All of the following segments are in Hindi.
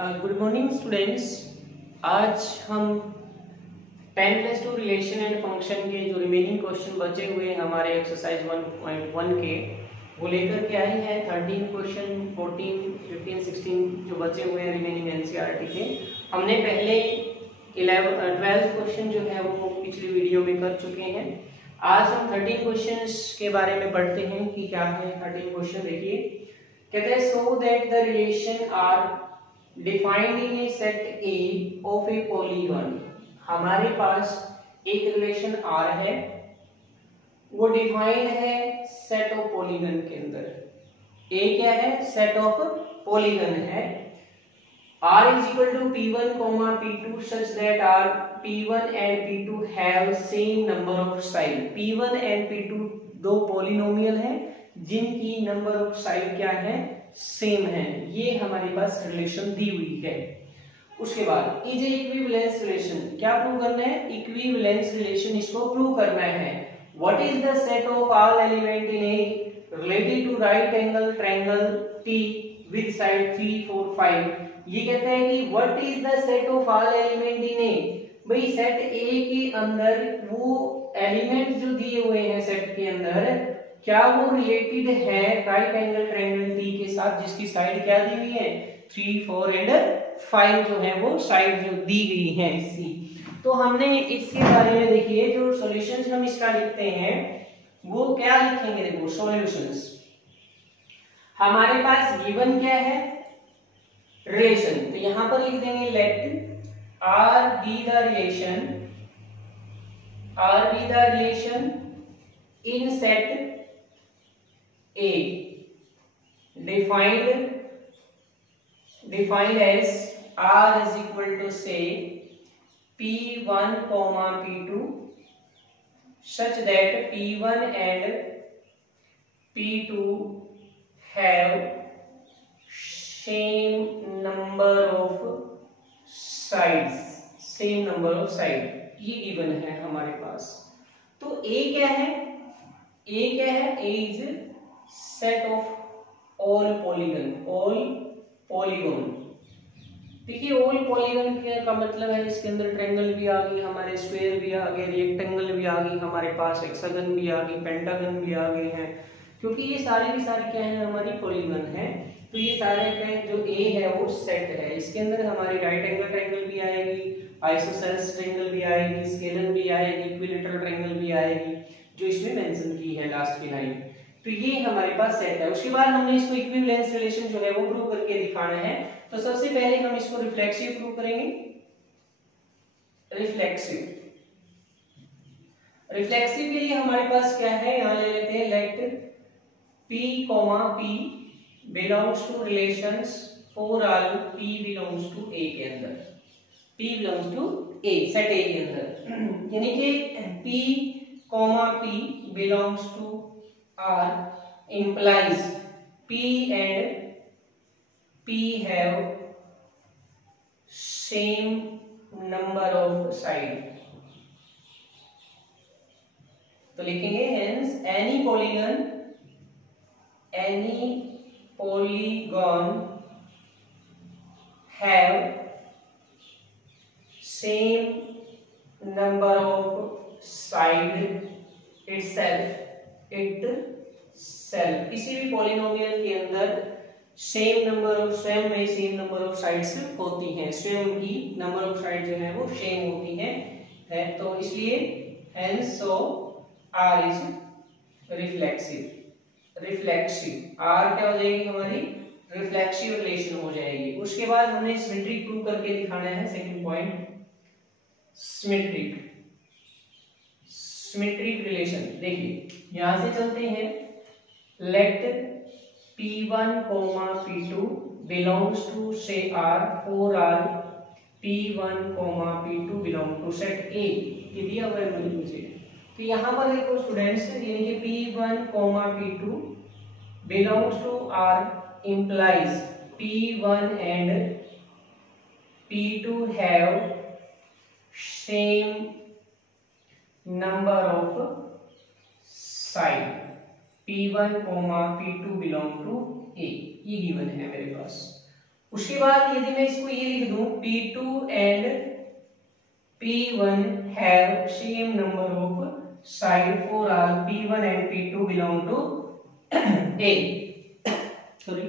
Good morning students. आज हम 10+2 रिलेशन एंड फंक्शन के जो रिमेनिंग क्वेश्चन बचे हुए हैं हमारे एक्सरसाइज 1.1 के वो लेकर के आए हैं। 13 क्वेश्चन 14, 15, 16 जो बचे हुए हैं रिमेनिंग एनसीईआरटी के। हमने पहले 12 क्वेश्चन जो है वो पिछली वीडियो में कर चुके हैं। आज हम 13 क्वेश्चंस के बारे में पढ़ते हैं कि क्या है 13 क्वेश्चन। देखिए, कहते हैं so that the relation are defined in a set a of a polygon. हमारे पास एक रिलेशन आर है, वो डिफाइंड है सेट ऑफ पॉलीगन के अंदर। ए क्या है? सेट ऑफ पॉलीगन है। R is equal to P1, P2 such that R P1 and P2 have same number of side। P1 and P2 दो पॉलिनोमियल हैं जिनकी नंबर ऑफ साइड क्या है? सेम है। ये हमारे पास रिलेशन दी हुई है। उसके बाद इज इक्विवेलेंस रिलेशन। क्या प्रूव करना है? इक्विवेलेंस रिलेशन, इसको प्रूव करना है। What is the set of all element in A related to right angle triangle T with side 3, 4, 5। ये कहते हैं कि what is the set of all element in A. भाई सेट ए के अंदर वो एलिमेंट जो दिए हुए हैं सेट के अंदर, क्या वो रिलेटेड है राइट एंगल ट्रायंगल टी के साथ जिसकी साइड क्या दी हुई है? 3, 4 एंड 5 जो है वो साइड जो दी गई है इसकी। तो हमने इसके बारे में देखिए जो सॉल्यूशंस हम इसका लिखते हैं वो क्या लिखेंगे? देखो सॉल्यूशंस हमारे पास गिवन क्या है? रिलेशन। तो यहां पर लिख देंगे let R be the relation in set A defined as R is equal to say P1, P2 such that P1 and P2 have same number of sides। ये गिवन है हमारे पास। तो A क्या है? A is set of all polygon. देखिए ऑल पॉलीगन का मतलब है इसके अंदर ट्रायंगल भी आ गई, हमारे स्क्वायर भी आ गए, रेक्टेंगल भी आ गई, हमारे पास हेक्सागन भी आ गई, पेंटागन भी आ गए हैं। क्योंकि ये सारे की सारी क्या है? हमारी पॉलीगन है। तो ये सारे का जो ए है वो सेट है। इसके अंदर हमारी राइट एंगल ट्रायंगल भी आएगी, आइसोसेलेस ट्रायंगल भी आएगी, स्केलर भी आएगी, इक्विलैटरल ट्रायंगल भी आएगी जो इसमें मेंशन की है लास्ट की लाइन। तो ये हमारे पास सेट है। उसके बाद हमने इसको इक्विवेलेंस रिलेशन जो है वो प्रूव करके दिखाना है। तो सबसे पहले हम इसको रिफ्लेक्सिव प्रूव करेंगे। रिफ्लेक्सिव के लिए हमारे पास क्या है? यहां ले लेते हैं let P, P belongs to relations for all P belongs to A के अंदर। P belongs to A, set A के अंदर। यानी कि P, belongs to R implies P and P have same number of side। तो लिखेंगे hence any polygon have same number of side itself। किसी भी पॉलिनोमियल के अंदर सेम नंबर ऑफ साइड्स होती हैं। स्वयं की नंबर ऑफ साइड जो है वो सेम होती है। तो इसलिए hence so R is reflexive. R क्या हो जाएगी? हमारी रिफ्लेक्सिव रिलेशन हो जाएगी। उसके बाद हमने सिमेट्रिक प्रूव करके दिखाना है। Second point symmetric relation. देखिए यहां से चलते हैं late P1, P2 belongs to say R for R P1, P2 belong to set A। ये दिया हुआ है मुझे। तो यहाँ पर देखो स्टूडेंट्स, यानी कि P1, P2 belongs to R implies P1 and P2 have same number of side। P1, P2 belong to A, ये गिवन है मेरे पास। उसके बाद यदि मैं इसको ये लिख दूं P2 and P1 have same number of side for all P1 and P2 belong to A। Sorry,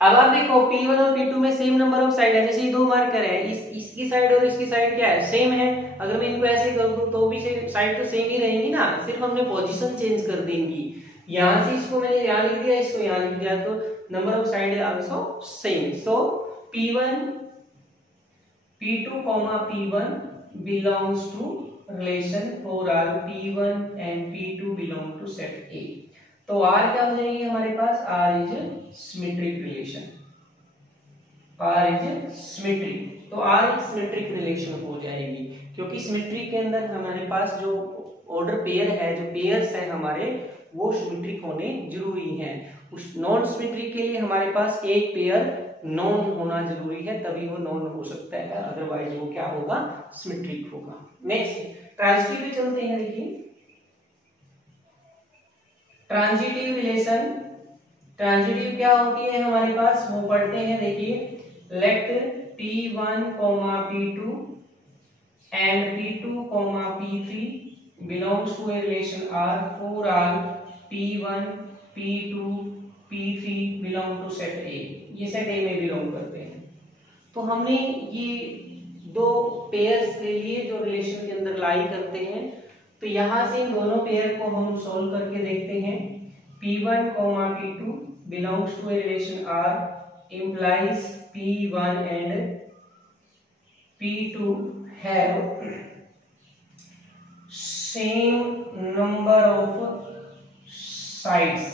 अब आप देखो P1 और P2 में सेम नंबर ऑफ साइड है, जैसे ये दो मार्कर है, इसकी साइड और इसकी साइड क्या है, सेम है। अगर मैं इनको ऐसे कर दूं तो भी साइड तो सेम ही रहेंगी ना, सिर्फ हमने पोजीशन चेंज कर दी इनकी। यहां से इसको मैंने यहां लिख दिया, इसको यहां लिख दिया, तो नंबर ऑफ साइड है also same. So P1 P2 P1 belongs to relation for all P1 and P2 belong to set A। तो R क्या हो जाएगी हमारे पास, R is symmetric relation, R is symmetric, तो R एक सिमेट्रिक रिलेशन हो जाएगी, क्योंकि सिमेट्रिक के अंदर हमारे पास जो ऑर्डर पेयर है, जो पेयर्स है हमारे, वो सिमेट्रिक होने जरूरी हैं। उस नॉन सिमेट्रिक के लिए हमारे पास एक पेयर नॉन होना जरूरी है, तभी वो नॉन हो सकता है, अदरवाइज वो क्या होगा, सिमेट्रिक होगा। नेक्स्ट ट्रांजिटिव पे चलते हैं। देखिए ट्रांजिटिव रिलेशन, ट्रांजिटिव क्या होती है हमारे पास, वो पढ़ते हैं। देखिए late P1 P2 and P2 P3 belongs to a relation R for all P1 P2 P3 belong to set A। ये सेट A में बिलोंग करते हैं। तो हमने ये दो पेयर्स ले लिए जो रिलेशन के अंदर लाई करते हैं, तो यहां से इन दोनों पेयर को हम सॉल्व करके देखते हैं। P1 P2 belongs to a relation R implies P1 and P2 have same number of sides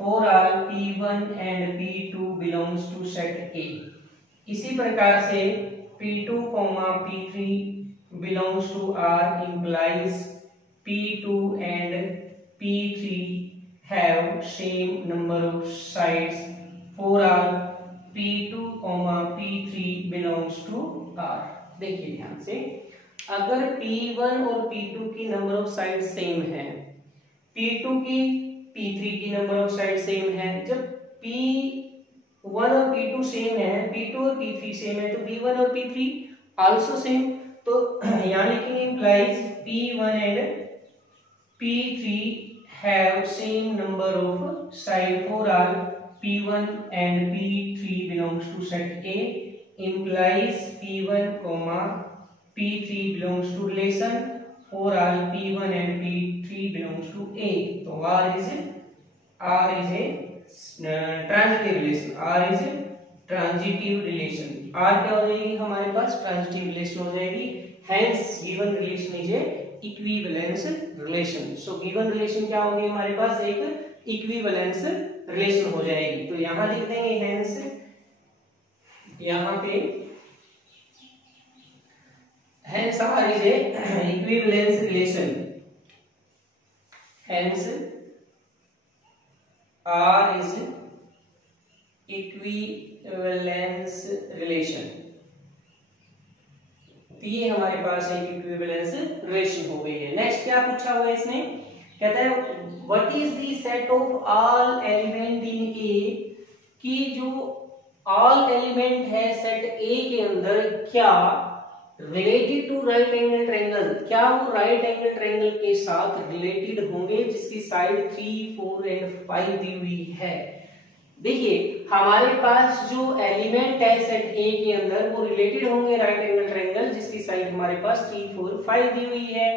for all P1 and P2 belongs to set A। इसी प्रकार से P2 P3 belongs to R implies P2 and P3 have same number of sides for all P2 P3 belongs to R। देखिए ध्यान से, अगर P1 और P2 की नंबर ऑफ साइड सेम है, P2 की P3 की नंबर ऑफ साइड सेम है, जब P1 और P2 सेम है, P2 और P3 सेम है, तो P1 और P3 आल्सो सेम। तो यहाँ लिखेंगे implies P1 and P3 have same number of side for all P1 and P3 belongs to set A implies P1 P3 belongs to relation for all P1 and P3 belongs to A। तो R is a transitive relation, R is a transitive relation। R क्या हो जाएगी हमारे पास, ट्रांजिटिव रिलेशन हो जाएगी। Hence given relation is a equivalence relation। So given relation क्या होगी हमारे पास, एक equivalence relation हो जाएगी। तो यहां लिख देंगे hence, यहां पे hence R is a equivalence relation, hence R is equivalence relation। तो ये हमारे पास एक इक्विवेलेंस रिलेशन हो गई है। नेक्स्ट क्या पूछा हुआ है इसने, कहता है what is the set of all element in A, कि जो ऑल एलिमेंट है सेट ए के अंदर क्या related to right angle triangle, क्या वो राइट एंगल ट्रायंगल के साथ रिलेटेड होंगे जिसकी साइड 3, 4 एंड 5 दी हुई है। देखिए हमारे पास जो एलिमेंट है सेट ए के अंदर वो रिलेटेड होंगे राइट एंगल ट्रायंगल जिसकी साइड हमारे पास 3, 4, 5 दी हुई है,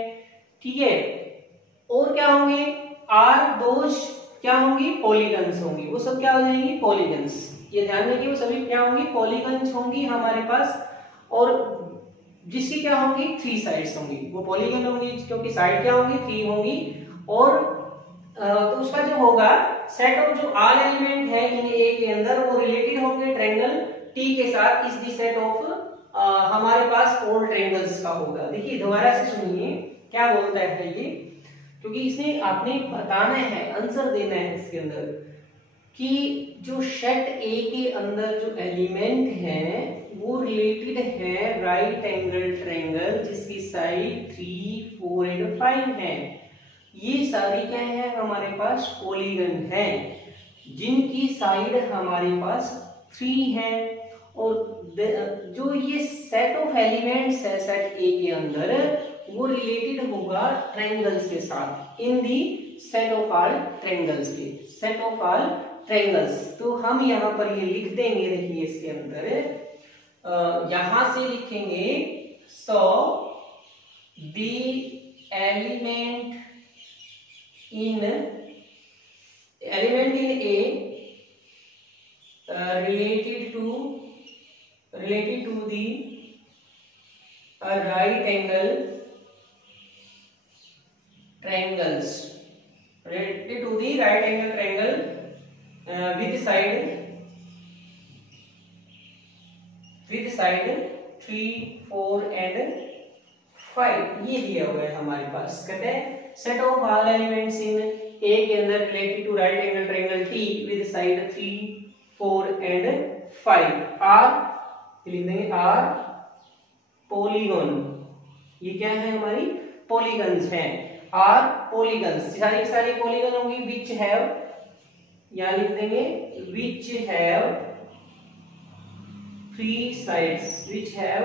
ठीक है। और क्या होंगे, आर दोष क्या होंगी, पॉलीगन्स होंगी, वो सब क्या हो जाएंगी, पॉलीगन्स। ये ध्यान रखिए वो सभी क्या होंगी, पॉलीगन्स होंगी हमारे पास, और जिसकी क्या होंगी 3 साइड्स होंगी, वो पॉलीगन होंगी क्योंकि साइड क्या होंगी 3 होंगी। और तो उसका जो होगा सेट ऑफ जो ऑल एलिमेंट है इन ए के अंदर वो रिलेटेड होंगे ट्रायंगल टी के साथ, इस दी सेट ऑफ हमारे पास ऑल ट्रायंगल्स का होगा। देखिए दोबारा से सुनिए क्या बोलता है ये, क्योंकि इसने आपने बताना है, आंसर देना है इसके अंदर कि जो सेट ए के अंदर जो एलिमेंट है वो रिलेटेड है राइट एंगल ट्रायंगल जिसकी साइड 3, 4 एंड 5 है। ये सारी क्या है हमारे पास, पॉलीगन है जिनकी साइड हमारे पास 3 है, और जो ये सेट ऑफ एलिमेंट्स है सेट ए के अंदर वो रिलेटेड होगा ट्रायंगल्स के साथ, इन दी सेट ऑफ ऑल ट्रायंगल्स के, सेट ऑफ ऑल ट्रायंगल्स। तो हम यहाँ पर ये लिख देंगे, देखिए इसके अंदर यहां से लिखेंगे, so the element in A related to the right angle triangles, related to the right angle triangle with side 3, 4 and 5 ये दिया हुआ है हमारे पास। कहते हैं set of all elements in A के अंदर related to right angle triangle T with side 3, 4 and 5 R, लिख देंगे आर पॉलीगॉन। ये क्या है हमारी पॉलीगन्स हैं, आर पॉलीगन्स, सारी पॉलीगन होंगी विच हैव, यहां लिख देंगे which have 3 sides, which have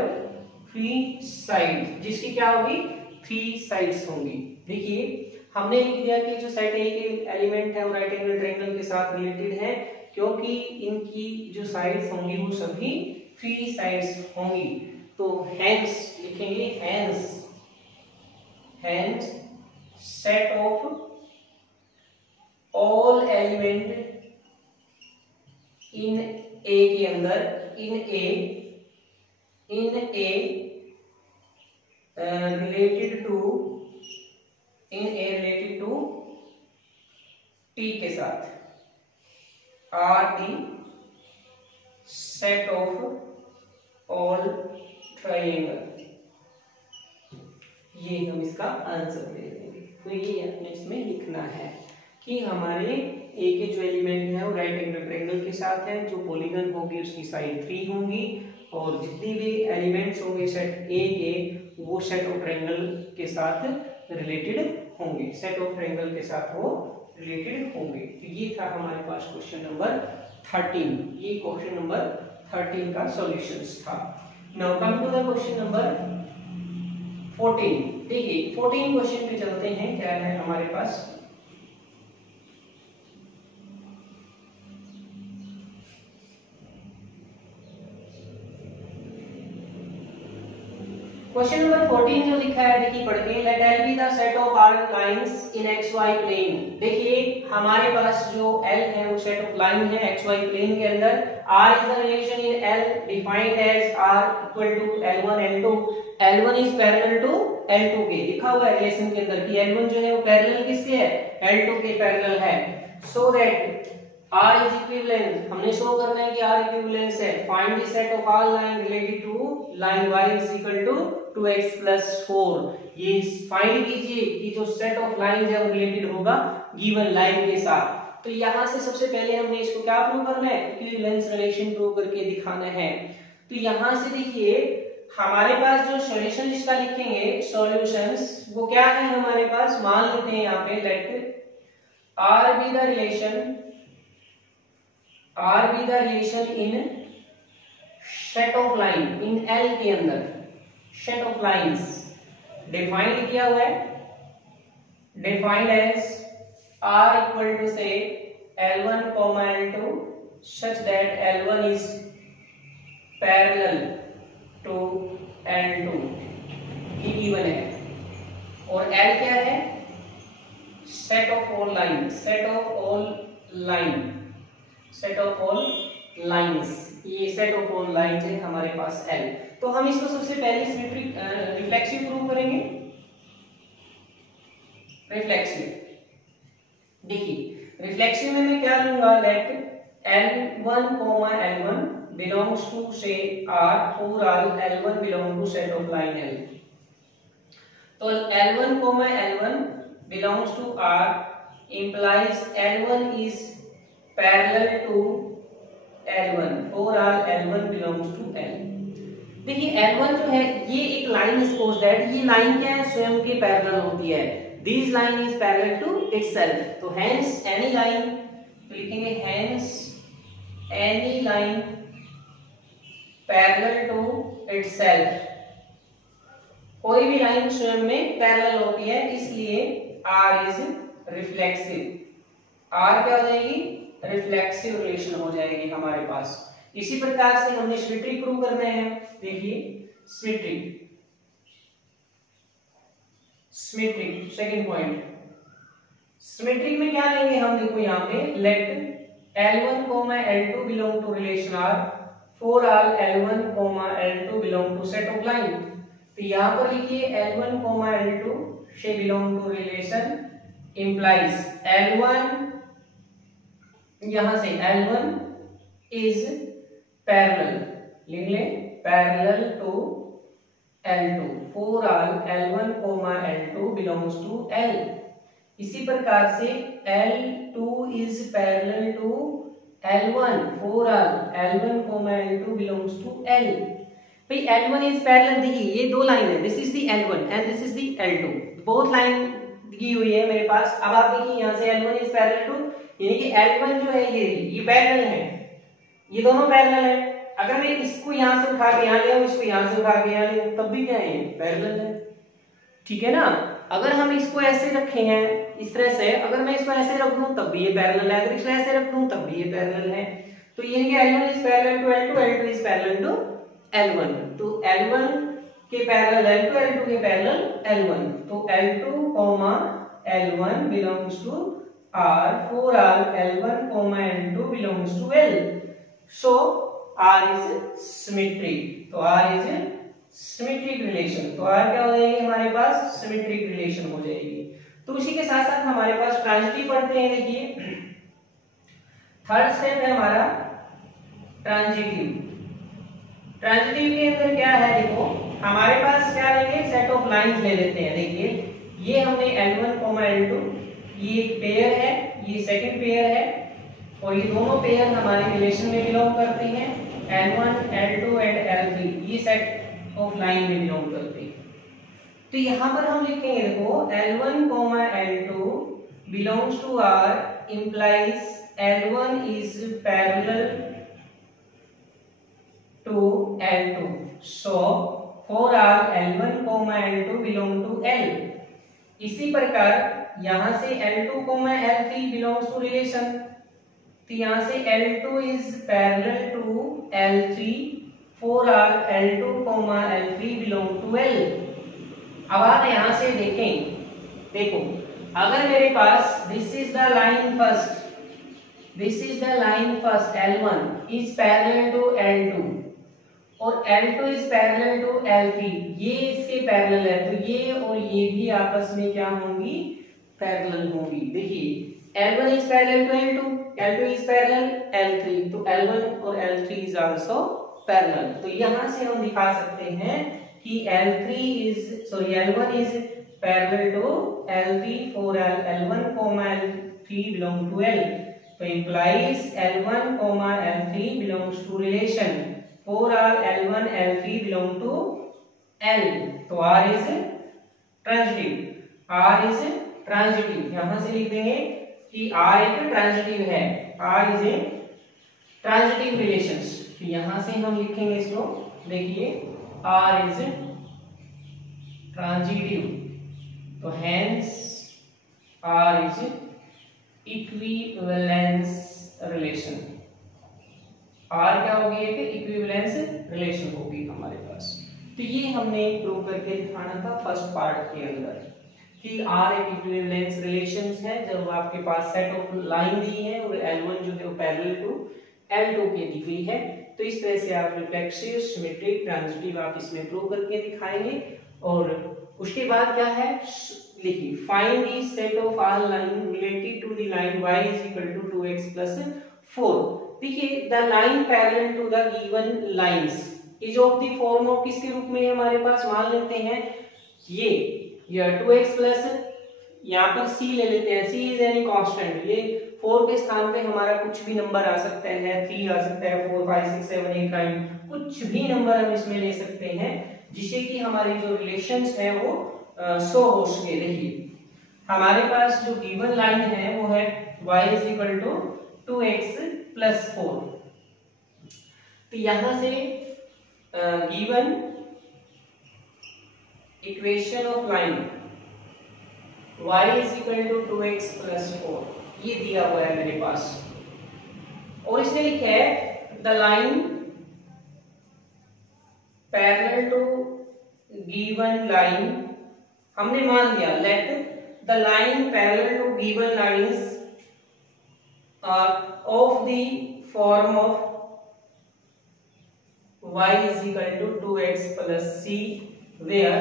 3 sides, जिसकी क्या होगी 3 साइड्स होंगी। देखिए हमने लिख दिया कि जो सेट ए के एलिमेंट है वो राइट एंगल ट्रायंगल के साथ रिलेटेड है, क्योंकि इनकी जो साइड्स होंगी वो सभी 3 साइड्स होंगी। तो हेंस लिखेंगे, hence set of all element in A के अंदर, in A related to T के साथ R the set of all triangle, ये हम इसका आंसर दे देंगे। तो ये हमें इसमें लिखना है कि हमारे ए के जो एलिमेंट है वो राइट एंगल ट्रायंगल के साथ है, जो पॉलीगन होगी उसकी साइड 3 होंगी, और जितनी भी एलिमेंट्स होंगे सेट ए के वो सेट ऑफ ट्रायंगल के साथ रिलेटेड होंगे, सेट ऑफ ट्रायंगल के साथ वो रिलेटेड होंगे। तो ये था हमारे पास क्वेश्चन नंबर 13, ये क्वेश्चन नंबर 13 का सॉल्यूशंस था। Now come to the question number 14। देखिए 14 क्वेश्चन पे चलते हैं, क्या है हमारे पास। क्वेश्चन नंबर 14 जो लिखा है देखिए पढ़ के, let L be the set of R lines in X Y plane. देखिए हमारे पास जो एल है वो सेट ऑफ लाइन है एक्स वाई प्लेन के अंदर। R is the relation in L defined as R equal to L1 L2, L1 is parallel to L2 के, लिखा हुआ है रिलेशन के अंदर कि L1 जो है वो पैरेलल किसके है, L2 के पैरेलल है। So that R is equivalent, हमने शो करना है कि R इक्विवेलेंस है। Find the set of all line related to line y is equal to 2x plus 4। ये फाइंड कीजिए कि जो सेट ऑफ लाइन है वो रिलेटेड होगा गिवन लाइन के साथ। तो यहाँ से सबसे पहले हमने इसको क्या प्रूव करना है, इक्विवेलेंस रिलेशन प्रूव करके दिखाना है। तो यहाँ से देखिए हमारे पास जो सॉल्यूशन इसका लिखेंगे, सॉल्यूशंस वो क्या है हमारे पास, मान लेते हैं यहाँ पे late R be the relation in set of line in L के अंदर, set of lines डिफाइंड किया हुआ है, defined as R equal to say L1, L2 such that L1 is parallel to L2 ये गिवन है, और L क्या है, set of all line, set of all line, set of all lines, ये set of all lines है हमारे पास L। तो हम इसको सबसे पहले सिमेट्रिक रिफ्लेक्सिव प्रूव करेंगे। रिफ्लेक्सिव देखिए रिफ्लेक्सिव में मैं क्या लूंगा, late L1, L1 belongs to say R for all L1 belong to set of line L। तो L1, L1 belongs to R implies L1 is parallel to L1 for all L1 belongs to L। देखिए L1 जो है ये एक लाइन सपोज दैट ये लाइन क्या है, स्वयं के पैरेलल होती है, this line is parallel to itself. तो हेंस एनी लाइन, तो लिखेंगे hence any line parallel to itself, कोई भी लाइन स्वयं में पैरेलल होती है, इसलिए R इज रिफ्लेक्सिव। R क्या हो जाएगी? रिफ्लेक्सिव रिलेशन हो जाएगी हमारे पास। इसी प्रकार से हमने सिमेट्री प्रूव करना है। देखिए symmetry, symmetry second point, symmetry में क्या लेंगे हम? देखो यहाँ पे let L1, L2 belong to relation R for all L1, L2 belong to set of line. तो यहाँ पर लिखिए L1, L2 से belong to relation implies L1, यहां से L1 is parallel, लिख ले parallel to L2 for all L1, L2 belongs to L। इसी प्रकार से L2 is parallel to L1 for all L1, L2 belongs to L। भाई L1 is parallel, देखिए ये दो लाइन है, this is the L1 and this is the L2, both line दी हुई है मेरे पास। अब आप देखिए यहाँ से L1 is parallel to, यानी कि L1 जो है ये पैरेलल है, ये दोनों पैरेलल है। अगर मैं इसको यहाँ से उठा के यहाँ ले आऊं, इसको यहाँ से उठा के यहाँ ले आऊं, तब भी क्या है? पैरेलल है, ठीक है ना। अगर हम इसको ऐसे रखे हैं इस तरह से, अगर मैं इसको ऐसे रख दूं तब भी ये पैरेलल है, अगर इसको ऐसे रख दूं तब भी ये पैरेलल है। तो ये कि L1 is parallel to L2, L2 is parallel to L1, तो L1 के पैरेलल L2, L2 के पैरेलल L1, तो L2, L1 belongs to R for all L1, L2 belongs to L, so R is symmetric। तो R is symmetric relation, तो R क्या हो जाएगी हमारे पास? symmetric relation हो जाएगी। तो उसी के साथ साथ हमारे पास ट्रांजिटिव पढ़ते हैं। देखिए थर्ड स्टेप है हमारा ट्रांजिटिव। ट्रांजिटिव के अंदर क्या है? देखो हमारे पास क्या लेंगे? सेट ऑफ लाइंस ले लेते हैं। देखिए ये हमने L1, L2, ये एक पेयर है, ये सेकंड पेयर है, और ये दोनों पेयर हमारे रिलेशन में बिलोंग करते हैं, L1, L2 एंड L3, ये सेट ऑफ लाइन में बिलोंग करते हैं। तो यहाँ पर हम लिखेंगे देखो L1, L2 belongs to R implies L1 is parallel to L2, so for all L1, L2 belong to L। इसी प्रकार यहाँ से L2, L3 belongs to relation, तो यहाँ से L2 is parallel to L3 for all L2, L3 belong to L। अब आप यहाँ से देखें, देखो अगर मेरे पास this is the line first, this is the line first, L1 is parallel to L2 और L2 is parallel to L3, ये इसके पैरेलल है, तो ये और ये भी आपस में क्या होंगी? पैरेलल होंगी। देखिए L1 is parallel to L2, L2 is parallel L3, तो L1 और L3 is also parallel। तो यहाँ से हम दिखा सकते हैं कि L1 is parallel to L3 for L1, L3 belong to L, तो implies L1, L3 belongs to relation for all L1, L3 belong to L, तो R is transitive, R is transitive। यहां से लिख देंगे कि R एक ट्रांजिटिव है, R is a transitive relations। तो यहां से हम लिखेंगे इसको, देखिए R is transitive, तो hence R is equivalence relation। R क्या होगी? एक इक्विवेलेंस रिलेशन होगी हमारे पास। तो ये हमने प्रूव करके दिखाना था फर्स्ट पार्ट के अंदर कि R एक इक्विवेलेंस रिलेशंस है जब आपके पास सेट ऑफ लाइन दी है और L1 जो है वो पैरेलल टू L2 के दी हुई है। तो इस तरह से आप रिफ्लेक्सिव, सिमेट्रिक, ट्रांजिटिव आप इसमें प्रूव करके दिखाएंगे। और उसके बाद क्या है? लिखिए find the set of all line related to the line y = 2x + 4। देखिए the line parallel to the given lines is of the form of किसके रूप में हमारे पास? मान लेते हैं ये 2x प्लस, यहाँ पर c ले लेते हैं, c इज एनी कांस्टेंट, ये 4 के स्थान पे हमारा कुछ भी नंबर आ सकता है, 3 आ सकता है, 4 5 6 7 8 9, कुछ भी नंबर हम इसमें ले सकते हैं जिससे कि हमारी जो रिलेशंस है वो शो हो सके। देखिए हमारे पास जो गिवन लाइन है वो है y = 2x + 4, तो यहां से given equation of line y is equal to 2x plus 4 ये दिया हुआ है मेरे पास, और इसने लिखा है the line parallel to given line, हमने मान लिया let the line parallel to given lines of the form of y is equal to 2x plus c where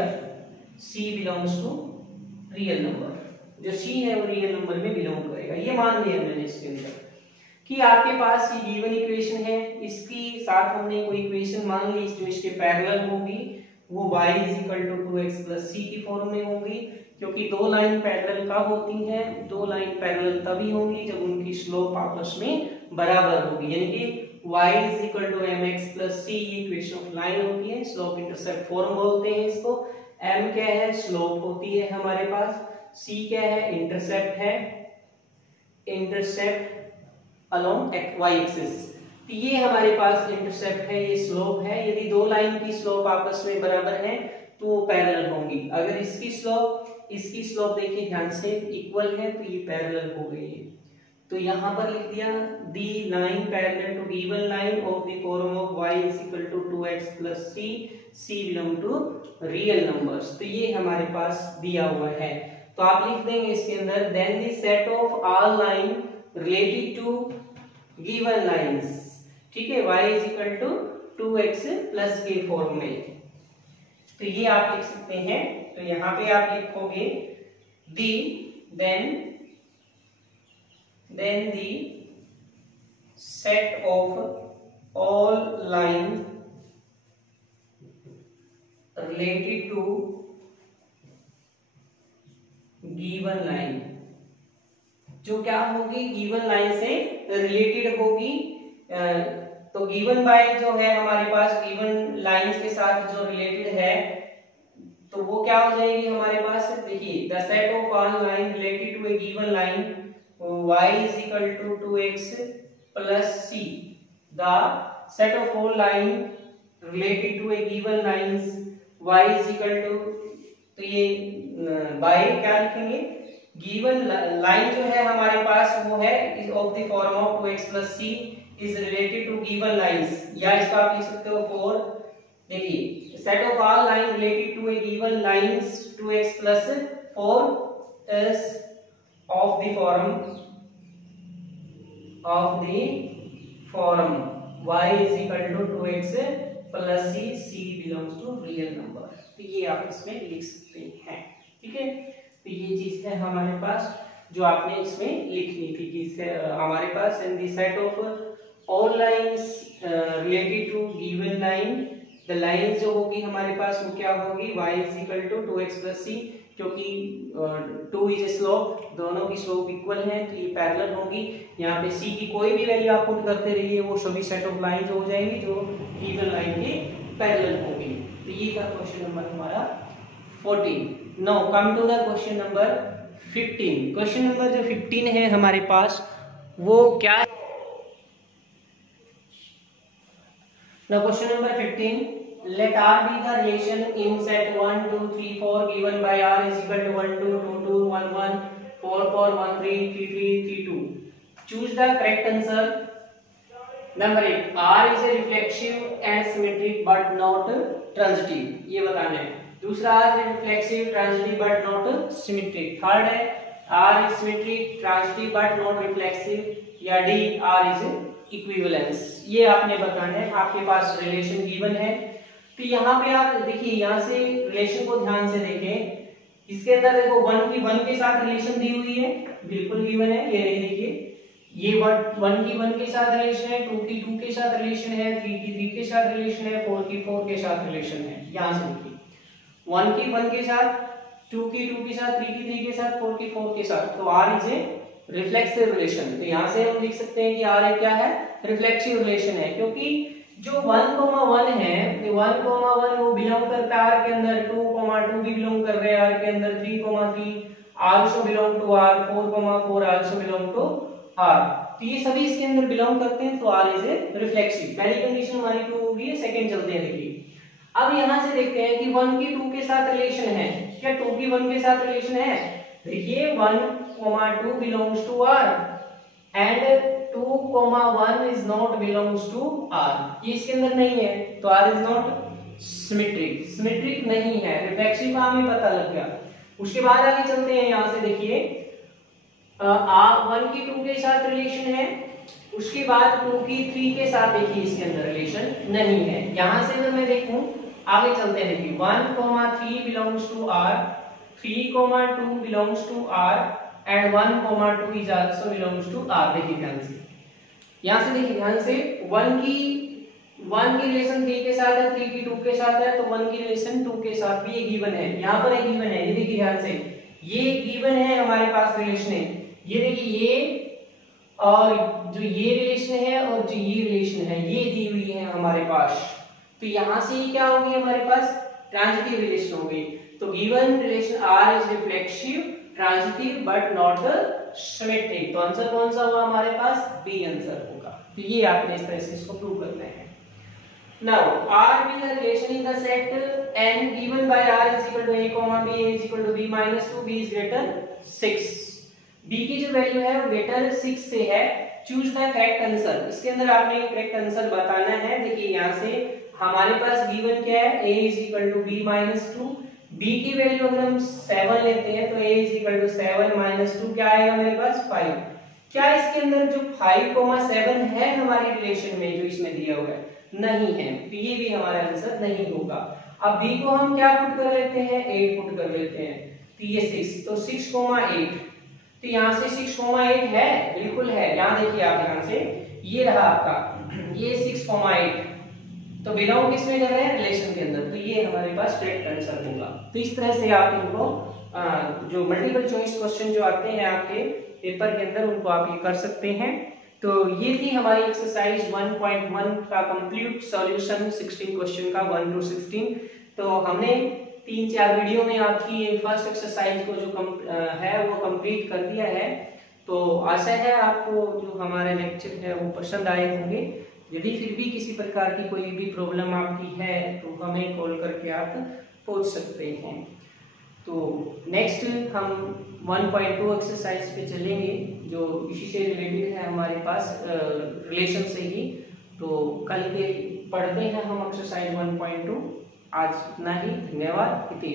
c belongs to real number, जो c है वो रियल नंबर में बिलोंग करेगा। ये मान लिया मैंने इसके अंदर कि आपके पास ये गिवन इक्वेशन है, इसकी साथ हमने कोई इक्वेशन मान ली जो इसके पैरेलल होगी, वो y is equal to 2x plus c की फॉर्म में होगी, क्योंकि दो लाइन पैरेलल कब होती हैं, दो लाइन पैरेलल तभी होंगी जब उनकी स्लोप आपस में बराबर होगी, यानी कि y is equal to mx plus c ये इक्वेशन ऑफ लाइन होती है, स्लोप इंटरसेप्ट फॉर्म बोलते हैं इसको। m क्या है, स्लोप होती है हमारे पास, c क्या है, इंटरसेप्ट है, इंटरसेप्ट अलोंग y एक्सिस, ये हमारे पास इंटरसेप्ट है, ये स्लोप है। यदि दो लाइन की स्लोप आपस में बराबर है तो वो पैरेलल होंगी। अगर इसकी स्लोप देखिए ध्यान से इक्वल है तो ये पैरेलल हो गई है। तो यहां पर लिख दिया the line parallel to given line of the form of y is equal to 2x plus c belong to real numbers, तो ये हमारे पास दिया हुआ है। तो आप लिख देंगे इसके अंदर then the set of all line related to given lines, ठीक है, y is equal to 2x plus के फॉर्म में, तो ये आप लिख सकते हैं। तो यहां पे आप लिखोगे दी then the set of all line related to given line, जो क्या होगी, गिवन लाइन से रिलेटेड होगी। तो गिवन बाय जो है हमारे पास गिवन लाइंस के साथ जो रिलेटेड है, तो वो क्या हो जाएगी हमारे पास, देखिए the set of all line related to a given line y is equal to 2x plus c, the set of all line related to a given lines y is equal to, तो ये by क्या लिखेंगे, गिवन लाइन जो है हमारे पास वो है of the form of 2x plus c is related to given lines, या इसका आप लिख सकते हो फॉर, देखिए set of all line related to a given lines 2x plus 4 of the form y is equal to 2x plus c belongs to real number, तो ये आप इसमें लिख सकते हैं, ठीक है। तो ये चीज है हमारे पास जो आपने इसमें लिखनी थी कि हमारे पास in the set of all lines related to given line, the line जो होगी हमारे पास वो क्या होगी, y is equal to 2x plus c, क्योंकि 2 इज ए स्लोप, दोनों की स्लोप इक्वल है तो ये पैरेलल होगी। यहाँ पे c की कोई भी वैल्यू आप पुट करते रहिए, वो सभी सेट ऑफ लाइन हो जाएंगी जो गिवन लाइन के पैरेलल होगी। तो ये था क्वेश्चन नंबर हमारा 14। Now come to the question number 15। Question number जो 15 है हमारे पास वो क्या है, now question number 15, let r be the relation in set 1 2 3 4 given by r is equal to 1 2 2 2 1 1 4 4 1 3 3 3 3 2, choose the correct answer। number 8, r is a reflexive and symmetric but not transitive, ये बताना है। दूसरा r is reflexive transitive but not symmetric। Third है r is symmetric transitive but not reflexive, या d r is इक्विवेलेंस, ये आपने बताना है। आपके पास रिलेशन गिवन है, तो यहाँ पे आप देखिए, यहाँ से रिलेशन को ध्यान से देखें, इसके अंदर देखो 1 की 1 के साथ रिलेशन दी हुई है, बिल्कुल गिवन है, ये नहीं देखिए, ये 1 की 1 के साथ रिलेशन है, 2 की 2 के साथ रिलेशन है, 3 की 3 के साथ रिलेशन है, 4 की 4 के साथ रिलेशन है। यहाँ से देखिए 1 की 1 के साथ, 2 की 2 के साथ, 3 की 3 के साथ, 4 की 4 के साथ, तो r is a reflexive relation. तो यहाँ से हम लिख सकते हैं कि r क्या है, रिफ्लेक्सिव रिलेशन है, क्योंकि जो 1,1 है, 1,1 वो बिलोंग करता है r के अंदर, 2,2 भी बिलोंग कर रहे हैं r के अंदर, 3,3 also belong to r, 4,4 also belong to r। तो ये सभी इसके अंदर बिलोंग करते हैं, तो आर इज ए रिफ्लेक्सिव। पहली कंडीशन हमारी ट्रू होगी, सेकंड चलते हैं देखिए। अब यहां से देखते हैं कि 1 की 2 के साथ रिलेशन है क्या, 2 की 1 के साथ रिलेशन है। देखिए 1, 2 belongs to R and 2, 1 is not belongs to R, ये इसके अंदर नहीं है, तो R is not symmetric, symmetric नहीं है, रिफ्लेक्सिव का हमें पता लग गया। उसके बाद आगे चलते हैं, यहां से देखिए 1 की 2 के साथ रिलेशन है, उसके बाद 2 की 3 के साथ देखिए इसके अंदर रिलेशन नहीं है। यहां से अगर मैं देखूं, आगे चलते हैं देखिए 1, 3 belongs to R, 3, 2 belongs to R and 1, 2 is also belongs to R. देखिए ध्यान से, यहां से देखिए ध्यान से, 1 की रिलेशन 3 के साथ है, 3 की 2 के साथ है, तो 1 की रिलेशन 2 के साथ भी ये गिवन है, यहां पर एक गिवन है, ये देखिए ध्यान से, ये गिवन है हमारे पास रिलेशन है, ये देखिए ये और जो ये रिलेशन है और जो ये रिलेशन है ये दी हुई है हमारे पास, तो यहां से ये क्या होगी हमारे पास, ट्रांजिटिव रिलेशन होगी। तो given relation R is reflexive, transitive but not symmetric, तो आंसर कौन सा हुआ हमारे पास, बी आंसर होगा। तो ये आपने इस तरह से इसको प्रूव करना है। Now R being a relation in the set n given by R is equal to a, b, a is equal to b minus 2, b is greater 6, b की जो वैल्यू है वो ग्रेटर 6 से है। चूज द करेक्ट आंसर, इसके अंदर आपने करेक्ट आंसर बताना है। देखिए यहाँ से हमारे पास गिवन क्या है, a is equal to b minus 2, b की वैल्यू अगर हम 7 लेते हैं तो a is equal to 7 minus 2 क्या आएगा मेरे पास 5। क्या इसके अंदर जो 5,7 है हमारी रिलेशन में जो इसमें दिया हुआ है नहीं है, तो ये भी हमारा आंसर नहीं होगा। अब b को हम क्या पुट कर लेते हैं, 8 पुट कर लेते हैं, तो ये 6, तो 6,8, तो यहाँ से 6,8 है, बिल्कुल है। यहाँ देखिए आप ध्यान से, ये रहा आपका, ये 6,8, तो बिलोंग किस में कर रहे हैं, रिलेशन के अंदर, तो ये हमारे पास करेक्ट आंसर होगा। तो इस तरह से आप इनको जो मल्टीपल चॉइस क्वेश्चन जो आते हैं आपके पेपर के अंदर, उनको आप ये कर सकते हैं। तो ये थी हमारी एक्सरसाइज 1.1 का कंप्लीट सॉल्यूशन 16 क्वेश्चन का 1 to 16। तो हमने 3-4 वीडियो में आपकी ये फर्स्ट एक्सरसाइज को जो है वो कंप्लीट कर दिया है। तो आशा है आपको जो हमारे लेक्चर है वो पसंद आए होंगे। यदि फिर भी किसी प्रकार की कोई भी प्रॉब्लम आपकी है तो हमें कॉल करके आप पूछ सकते हैं। तो नेक्स्ट हम 1.2 एक्सरसाइज पे चलेंगे जो इसी से रिलेटेड है हमारे पास रिलेशन से ही। तो कल के पढ़ते हैं हम एक्सरसाइज 1.2। आज इतना ही, धन्यवाद, इति।